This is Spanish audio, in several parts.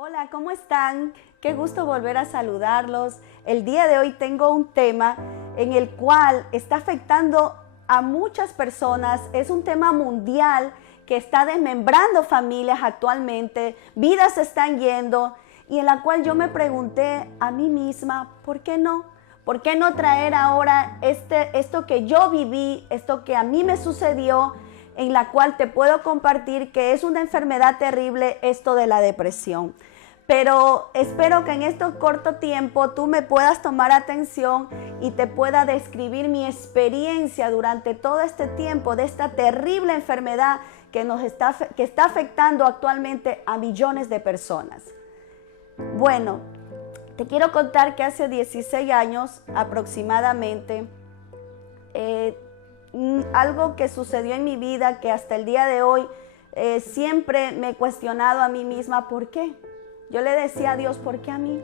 Hola, ¿cómo están? Qué gusto volver a saludarlos. El día de hoy tengo un tema en el cual está afectando a muchas personas. Es un tema mundial que está desmembrando familias actualmente. Vidas se están yendo y en la cual yo me pregunté a mí misma, ¿por qué no? ¿Por qué no traer ahora esto que yo viví, esto que a mí me sucedió, en la cual te puedo compartir que es una enfermedad terrible, esto de la depresión? Pero espero que en este corto tiempo tú me puedas tomar atención y te pueda describir mi experiencia durante todo este tiempo de esta terrible enfermedad que está afectando actualmente a millones de personas. Bueno, te quiero contar que hace 16 años aproximadamente, algo que sucedió en mi vida que hasta el día de hoy siempre me he cuestionado a mí misma, ¿por qué? Yo le decía a Dios, ¿por qué a mí?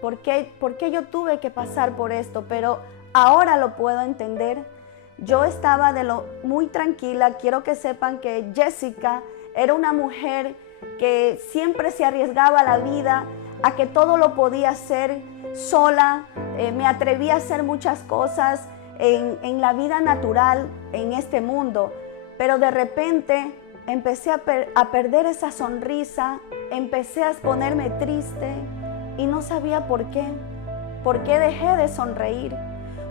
¿Por qué yo tuve que pasar por esto? Pero ahora lo puedo entender. Yo estaba muy tranquila. Quiero que sepan que Jessica era una mujer que siempre se arriesgaba la vida a que todo lo podía hacer sola. Me atreví a hacer muchas cosas en la vida natural, en este mundo. Pero de repente empecé a perder esa sonrisa, empecé a ponerme triste y no sabía por qué. ¿Por qué dejé de sonreír?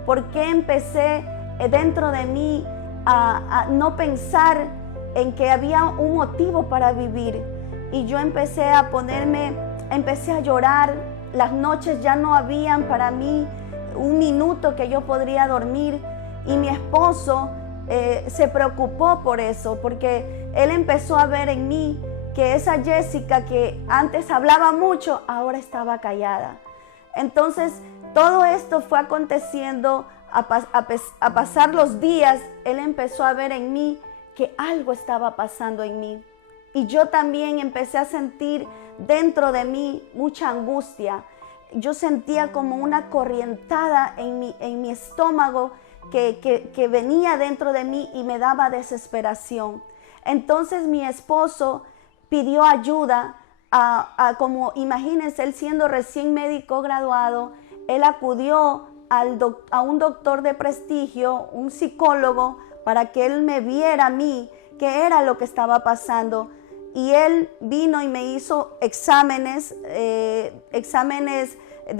¿Por qué empecé dentro de mí a no pensar en que había un motivo para vivir? Y yo empecé a llorar. Las noches ya no habían para mí un minuto que yo podría dormir. Y mi esposo se preocupó por eso, porque él empezó a ver en mí que esa Jessica que antes hablaba mucho, ahora estaba callada. Entonces, todo esto fue aconteciendo, a pasar los días, él empezó a ver en mí que algo estaba pasando en mí. Y yo también empecé a sentir dentro de mí mucha angustia. Yo sentía como una corrientada en mi estómago que venía dentro de mí y me daba desesperación. Entonces mi esposo pidió ayuda como imagínense, él siendo recién médico graduado, él acudió a un doctor de prestigio, un psicólogo, para que él me viera a mí qué era lo que estaba pasando. Y él vino y me hizo exámenes de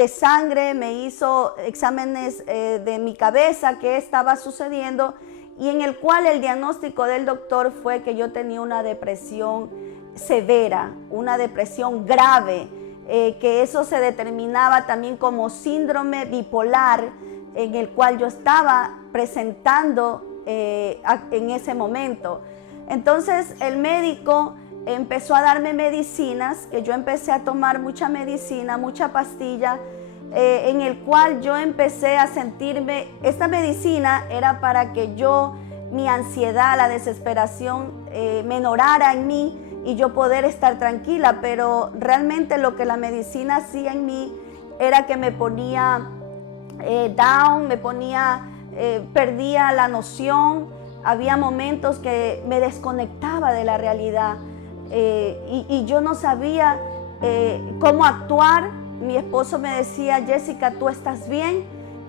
sangre, me hizo exámenes de mi cabeza, qué estaba sucediendo, y en el cual el diagnóstico del doctor fue que yo tenía una depresión severa, una depresión grave, que eso se determinaba también como síndrome bipolar, en el cual yo estaba presentando en ese momento. Entonces el médico empezó a darme medicinas, que yo empecé a tomar mucha medicina, mucha pastilla, en el cual yo empecé a sentirme, esta medicina era para que mi ansiedad, la desesperación menorara en mí y yo poder estar tranquila, pero realmente lo que la medicina hacía en mí era que me ponía down, perdía la noción, había momentos que me desconectaba de la realidad. Y yo no sabía cómo actuar. Mi esposo me decía, Jessica, ¿tú estás bien?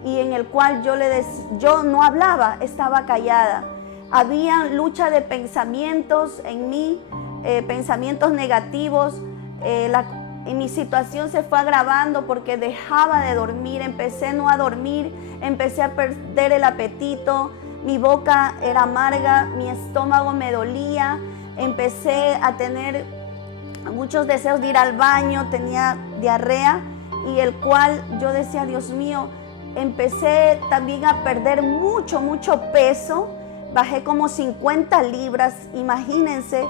Y en el cual yo no hablaba, estaba callada. Había lucha de pensamientos en mí, pensamientos negativos. Y mi situación se fue agravando porque dejaba de dormir, empecé no a dormir, empecé a perder el apetito, mi boca era amarga, mi estómago me dolía. Empecé a tener muchos deseos de ir al baño, tenía diarrea, y el cual yo decía, Dios mío, empecé también a perder mucho peso, bajé como 50 libras, imagínense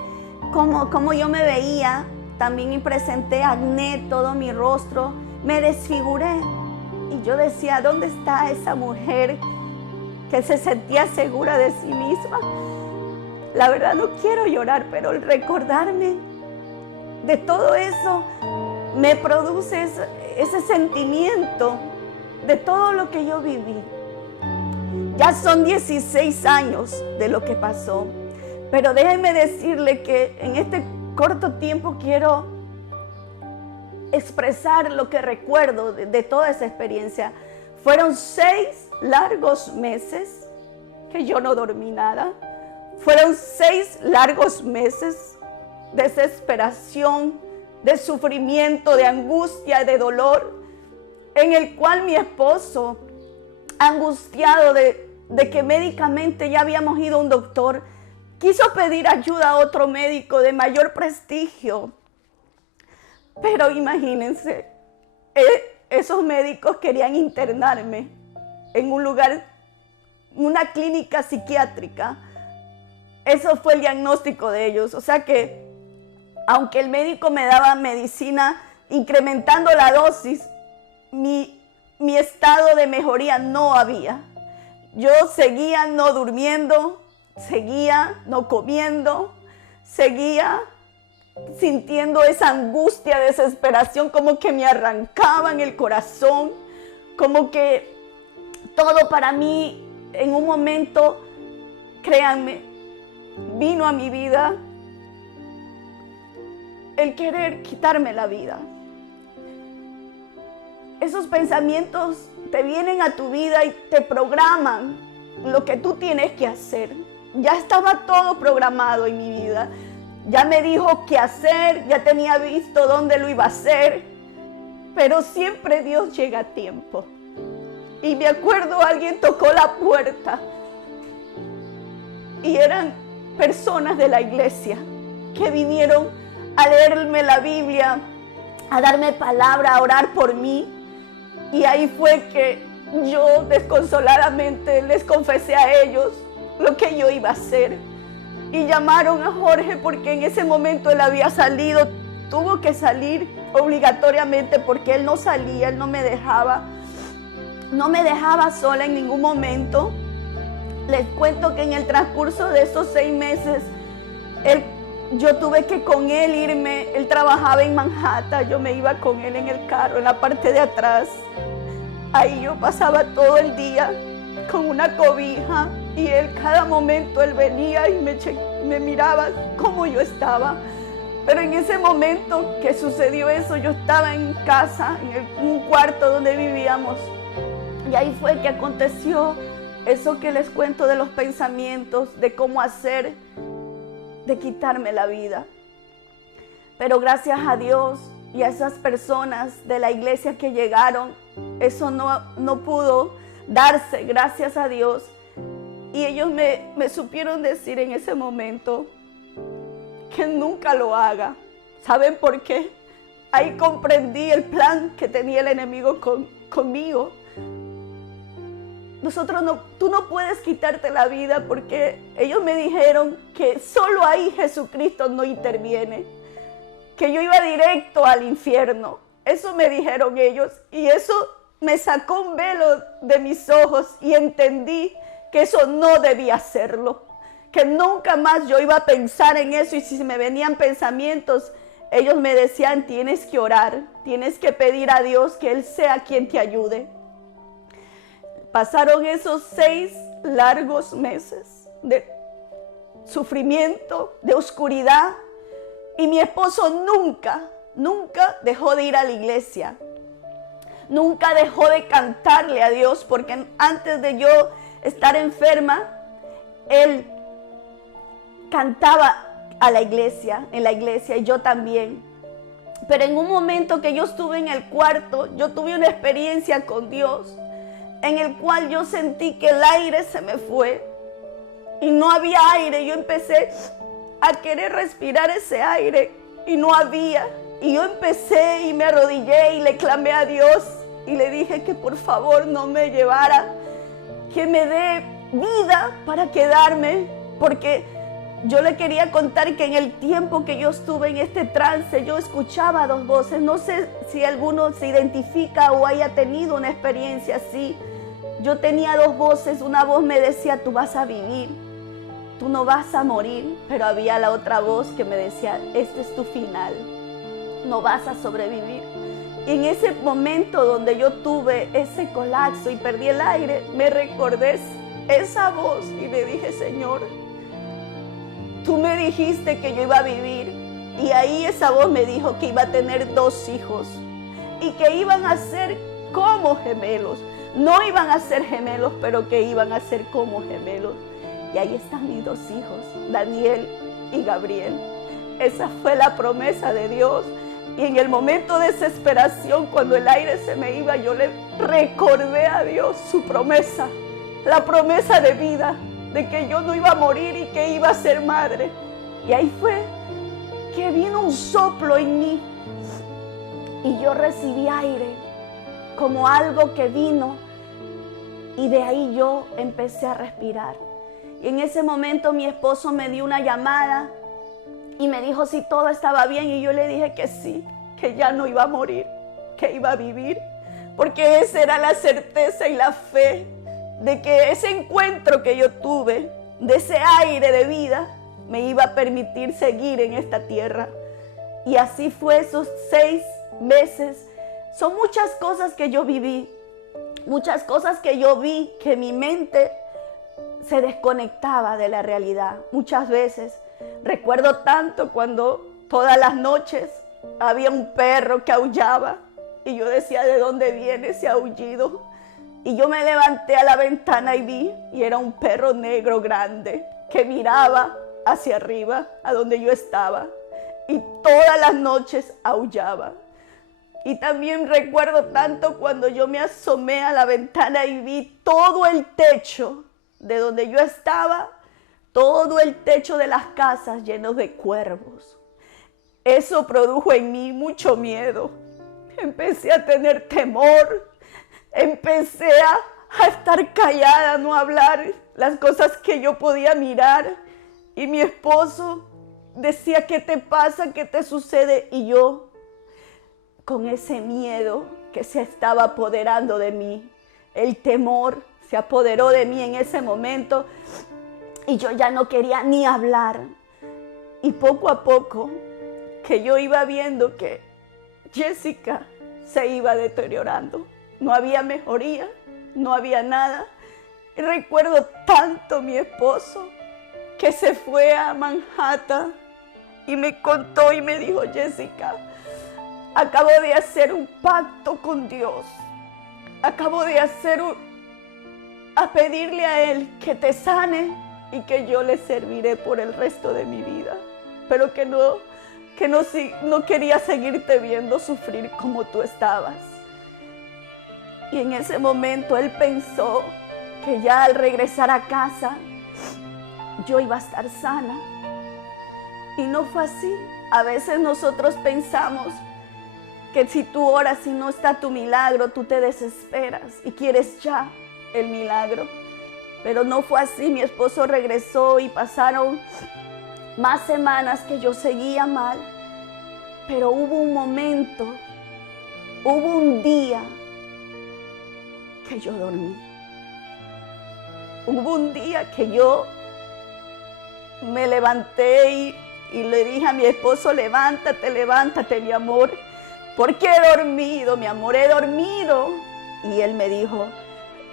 cómo yo me veía, también presenté acné, todo mi rostro, me desfiguré, y yo decía, ¿dónde está esa mujer que se sentía segura de sí misma? La verdad no quiero llorar, pero el recordarme de todo eso me produce ese sentimiento de todo lo que yo viví. Ya son 16 años de lo que pasó, pero déjenme decirle que en este corto tiempo quiero expresar lo que recuerdo de toda esa experiencia. Fueron 6 largos meses que yo no dormí nada. Fueron 6 largos meses de desesperación, de sufrimiento, de angustia, de dolor, en el cual mi esposo, angustiado de que médicamente ya habíamos ido a un doctor, quiso pedir ayuda a otro médico de mayor prestigio. Pero imagínense, esos médicos querían internarme en un lugar, una clínica psiquiátrica. Eso fue el diagnóstico de ellos. O sea que, aunque el médico me daba medicina incrementando la dosis, mi estado de mejoría no había. Yo seguía no durmiendo, seguía no comiendo, seguía sintiendo esa angustia, desesperación, como que me arrancaban el corazón, como que todo para mí en un momento, créanme, vino a mi vida el querer quitarme la vida. Esos pensamientos te vienen a tu vida y te programan lo que tú tienes que hacer. Ya estaba todo programado en mi vida. Ya me dijo qué hacer, ya tenía visto dónde lo iba a hacer. Pero siempre Dios llega a tiempo. Y me acuerdo, alguien tocó la puerta. Y eran personas de la iglesia que vinieron a leerme la Biblia, a darme palabra, a orar por mí. Y ahí fue que yo desconsoladamente les confesé a ellos lo que yo iba a hacer. Y llamaron a Jorge porque en ese momento él había salido, tuvo que salir obligatoriamente porque él no salía, él no me dejaba sola en ningún momento. Les cuento que en el transcurso de esos 6 meses, yo tuve que con él irme. Él trabajaba en Manhattan, yo me iba con él en el carro, en la parte de atrás. Ahí yo pasaba todo el día con una cobija y él cada momento él venía y me miraba cómo yo estaba. Pero en ese momento que sucedió eso, yo estaba en casa, en un cuarto donde vivíamos. Y ahí fue que aconteció eso que les cuento de los pensamientos, de cómo hacer, de quitarme la vida. Pero gracias a Dios y a esas personas de la iglesia que llegaron, eso no pudo darse, gracias a Dios. Y ellos me supieron decir en ese momento que nunca lo haga. ¿Saben por qué? Ahí comprendí el plan que tenía el enemigo conmigo. Tú no puedes quitarte la vida, porque ellos me dijeron que solo ahí Jesucristo no interviene, que yo iba directo al infierno. Eso me dijeron ellos, y eso me sacó un velo de mis ojos y entendí que eso no debía hacerlo, que nunca más yo iba a pensar en eso. Y si me venían pensamientos, ellos me decían: tienes que orar, tienes que pedir a Dios que Él sea quien te ayude. Pasaron esos 6 largos meses de sufrimiento, de oscuridad, y mi esposo nunca dejó de ir a la iglesia. Nunca dejó de cantarle a Dios, porque antes de yo estar enferma, él cantaba en la iglesia, y yo también. Pero en un momento que yo estuve en el cuarto, yo tuve una experiencia con Dios, en el cual yo sentí que el aire se me fue y no había aire. Yo empecé a querer respirar ese aire y no había. Y yo empecé y me arrodillé y le clamé a Dios y le dije que por favor no me llevara, que me dé vida para quedarme, porque yo le quería contar que en el tiempo que yo estuve en este trance, yo escuchaba 2 voces. No sé si alguno se identifica o haya tenido una experiencia así. Yo tenía 2 voces. Una voz me decía: tú vas a vivir, tú no vas a morir. Pero había la otra voz que me decía: este es tu final, no vas a sobrevivir. Y en ese momento donde yo tuve ese colapso y perdí el aire, me recordé esa voz y le dije: Señor, tú me dijiste que yo iba a vivir, Y ahí esa voz me dijo que iba a tener 2 hijos y que iban a ser como gemelos. No iban a ser gemelos, pero que iban a ser como gemelos. Y ahí están mis 2 hijos, Daniel y Gabriel. Esa fue la promesa de Dios. Y en el momento de desesperación, cuando el aire se me iba, yo le recordé a Dios su promesa, la promesa de vida, de que yo no iba a morir y que iba a ser madre. Y ahí fue que vino un soplo en mí y yo recibí aire como algo que vino, y de ahí yo empecé a respirar. Y en ese momento mi esposo me dio una llamada y me dijo si todo estaba bien, y yo le dije que sí, que ya no iba a morir, que iba a vivir, porque esa era la certeza y la fe de que ese encuentro que yo tuve, de ese aire de vida, me iba a permitir seguir en esta tierra. Y así fue esos 6 meses. Son muchas cosas que yo viví, muchas cosas que yo vi, que mi mente se desconectaba de la realidad. Muchas veces recuerdo tanto cuando todas las noches había un perro que aullaba y yo decía, ¿de dónde viene ese aullido? Y yo me levanté a la ventana y vi, y era un perro negro grande que miraba hacia arriba, a donde yo estaba, y todas las noches aullaba. Y también recuerdo tanto cuando yo me asomé a la ventana y vi todo el techo de donde yo estaba, todo el techo de las casas llenos de cuervos. Eso produjo en mí mucho miedo. Empecé a tener temor, empecé a estar callada, a no hablar las cosas que yo podía mirar. Y mi esposo decía, ¿qué te pasa? ¿Qué te sucede? Y yo, con ese miedo que se estaba apoderando de mí, el temor se apoderó de mí en ese momento y yo ya no quería ni hablar. Y poco a poco que yo iba viendo que Jessica se iba deteriorando. No había mejoría, no había nada. Y recuerdo tanto a mi esposo que se fue a Manhattan y me contó y me dijo, Jessica, acabo de hacer un pacto con Dios. Acabo de a pedirle a Él que te sane y que yo le serviré por el resto de mi vida. Pero que no quería seguirte viendo sufrir como tú estabas. Y en ese momento Él pensó que ya al regresar a casa yo iba a estar sana. Y no fue así. A veces nosotros pensamos que si tú oras y no está tu milagro, tú te desesperas y quieres ya el milagro. Pero no fue así. Mi esposo regresó y pasaron más semanas que yo seguía mal. Pero hubo un momento, hubo un día que yo dormí. Hubo un día que yo me levanté y le dije a mi esposo, levántate, levántate, mi amor, porque he dormido, mi amor, he dormido. Y él me dijo,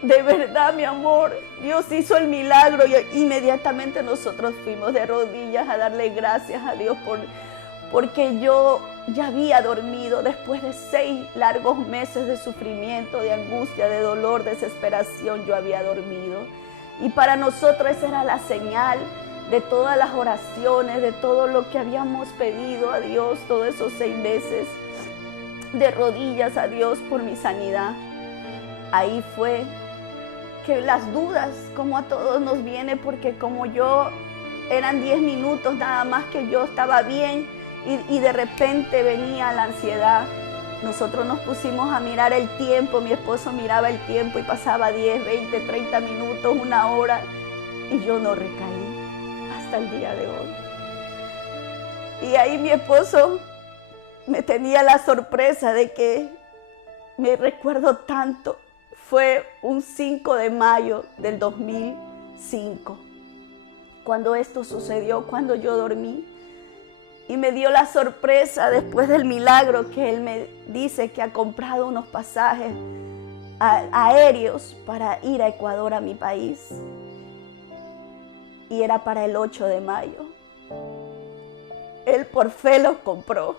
de verdad, mi amor, Dios hizo el milagro. Y inmediatamente nosotros fuimos de rodillas a darle gracias a Dios porque yo ya había dormido después de 6 largos meses de sufrimiento, de angustia, de dolor, desesperación. Yo había dormido. Y para nosotros esa era la señal de todas las oraciones, de todo lo que habíamos pedido a Dios todos esos 6 meses, de rodillas a Dios por mi sanidad. Ahí fue que las dudas, como a todos nos viene, porque como yo eran 10 minutos nada más que yo estaba bien y de repente venía la ansiedad. Nosotros nos pusimos a mirar el tiempo, mi esposo miraba el tiempo y pasaba 10, 20, 30 minutos, 1 hora y yo no recaí hasta el día de hoy. Y ahí mi esposo me tenía la sorpresa de que, me recuerdo tanto, fue un 5 de mayo del 2005, cuando esto sucedió, cuando yo dormí. Y me dio la sorpresa después del milagro que él me dice que ha comprado unos pasajes aéreos para ir a Ecuador, a mi país. Y era para el 8 de mayo. Él por fe los compró,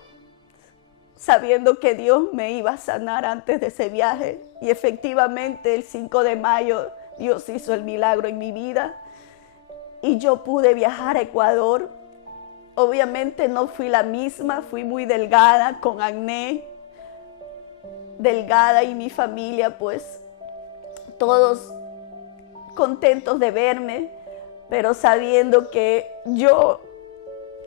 sabiendo que Dios me iba a sanar antes de ese viaje. Y efectivamente el 5 de mayo Dios hizo el milagro en mi vida y yo pude viajar a Ecuador. Obviamente no fui la misma, fui muy delgada, con acné, delgada, y mi familia pues todos contentos de verme, pero sabiendo que yo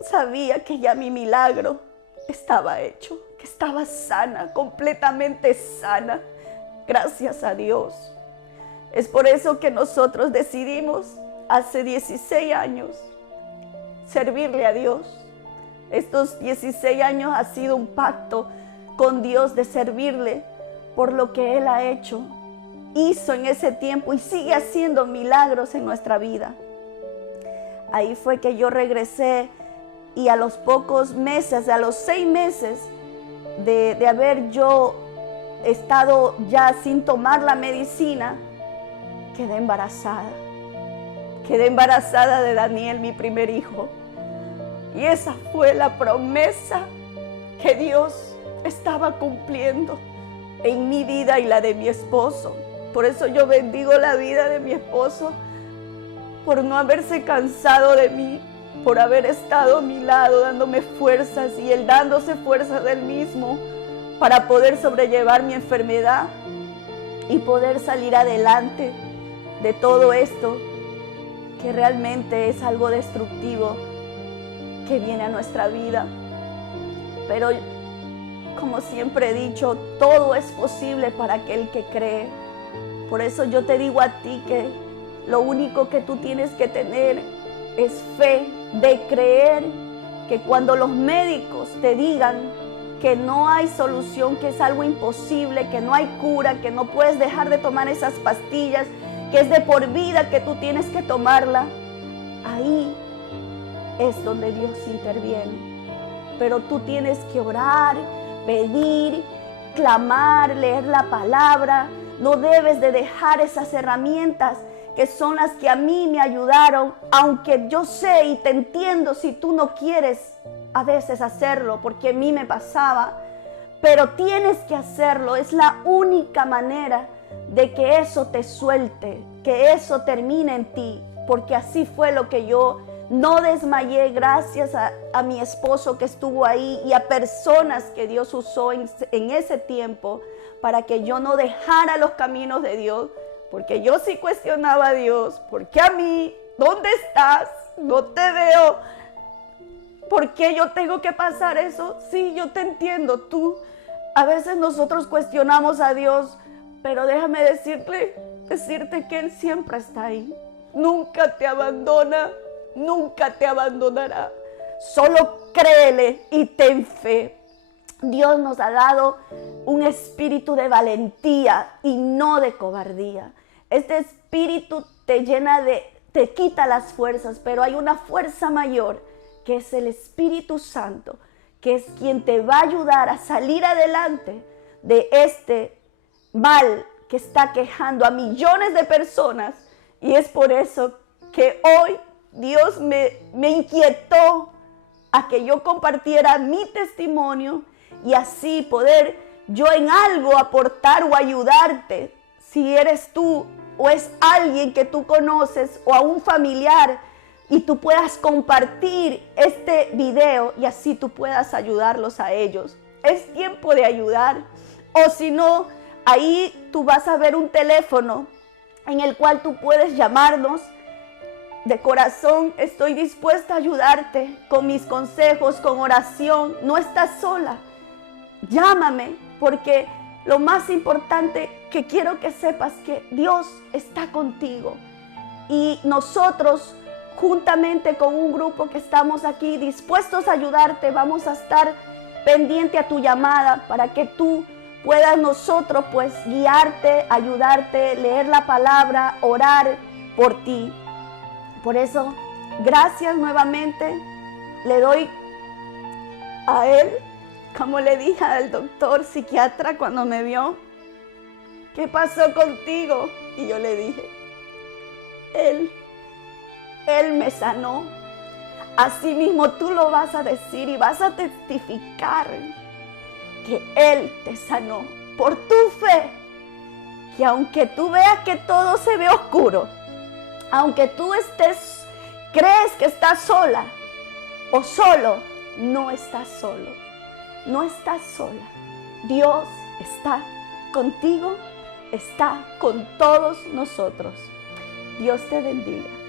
sabía que ya mi milagro estaba hecho, que estaba sana, completamente sana, gracias a Dios. Es por eso que nosotros decidimos hace 16 años servirle a Dios. Estos 16 años ha sido un pacto con Dios de servirle por lo que Él ha hecho, hizo en ese tiempo y sigue haciendo milagros en nuestra vida. Ahí fue que yo regresé y a los pocos meses, a los 6 meses de haber yo estado ya sin tomar la medicina, quedé embarazada. Quedé embarazada de Daniel, mi primer hijo. Y esa fue la promesa que Dios estaba cumpliendo en mi vida y la de mi esposo. Por eso yo bendigo la vida de mi esposo, por no haberse cansado de mí, por haber estado a mi lado dándome fuerzas y él dándose fuerzas de él mismo para poder sobrellevar mi enfermedad y poder salir adelante de todo esto que realmente es algo destructivo que viene a nuestra vida. Pero como siempre he dicho, todo es posible para aquel que cree. Por eso yo te digo a ti que lo único que tú tienes que tener es fe, de creer que cuando los médicos te digan que no hay solución, que es algo imposible, que no hay cura, que no puedes dejar de tomar esas pastillas, que es de por vida que tú tienes que tomarla, ahí es donde Dios interviene. Pero tú tienes que orar, pedir, clamar, leer la palabra. No debes de dejar esas herramientas que son las que a mí me ayudaron, aunque yo sé y te entiendo si tú no quieres a veces hacerlo, porque a mí me pasaba, pero tienes que hacerlo. Es la única manera de que eso te suelte, que eso termine en ti, porque así fue lo que yo no desmayé gracias a mi esposo que estuvo ahí y a personas que Dios usó en ese tiempo para que yo no dejara los caminos de Dios, porque yo sí cuestionaba a Dios. ¿Por qué a mí? ¿Dónde estás? No te veo. ¿Por qué yo tengo que pasar eso? Sí, yo te entiendo. A veces nosotros cuestionamos a Dios, pero déjame decirte que Él siempre está ahí. Nunca te abandona, nunca te abandonará. Solo créele y ten fe. Dios nos ha dado un espíritu de valentía y no de cobardía. Este espíritu te quita las fuerzas, pero hay una fuerza mayor, que es el Espíritu Santo, que es quien te va a ayudar a salir adelante de este mal que está quejando a millones de personas. Y es por eso que hoy Dios me inquietó a que yo compartiera mi testimonio y así poder yo en algo aportar o ayudarte, si eres tú o es alguien que tú conoces o a un familiar, y tú puedas compartir este video y así tú puedas ayudarlos a ellos. Es tiempo de ayudar. O si no, ahí tú vas a ver un teléfono en el cual tú puedes llamarnos. De corazón estoy dispuesta a ayudarte con mis consejos, con oración. No estás sola. Llámame, porque lo más importante que quiero que sepas que Dios está contigo. Y nosotros, juntamente con un grupo que estamos aquí dispuestos a ayudarte, vamos a estar pendiente a tu llamada para que tú puedas nosotros pues guiarte, ayudarte, leer la palabra, orar por ti. Por eso, gracias nuevamente. Le doy a él, como le dije al doctor psiquiatra cuando me vio, ¿qué pasó contigo? Y yo le dije, Él me sanó. Asimismo tú lo vas a decir y vas a testificar que Él te sanó por tu fe. Que aunque tú veas que todo se ve oscuro, aunque tú crees que estás sola o solo, no estás solo, no estás sola. Dios está contigo, está con todos nosotros. Dios te bendiga.